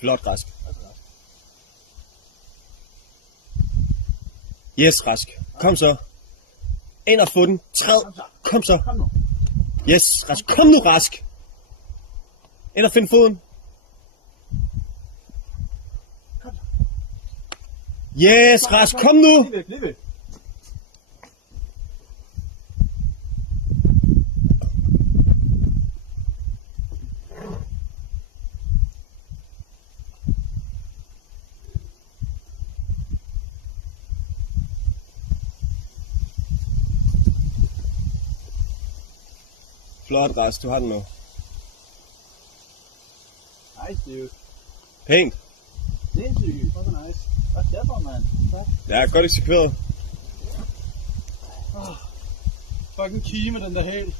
Flot, Rask. Yes, Rask. Kom så. Ind og få den. Træd. Kom så. Kom nu. Yes, Rask. Kom nu, Rask. Ind og find foden. Kom så. Yes, Rask. Kom nu. Lige væk, lige væk. Flot, Rask. Du har den nu. Nice, dude. Pænt. Sindssygt. Fucking nice. Hvad derfor, mand? Ja, godt eksekveret. Fucking kime, den der hæl.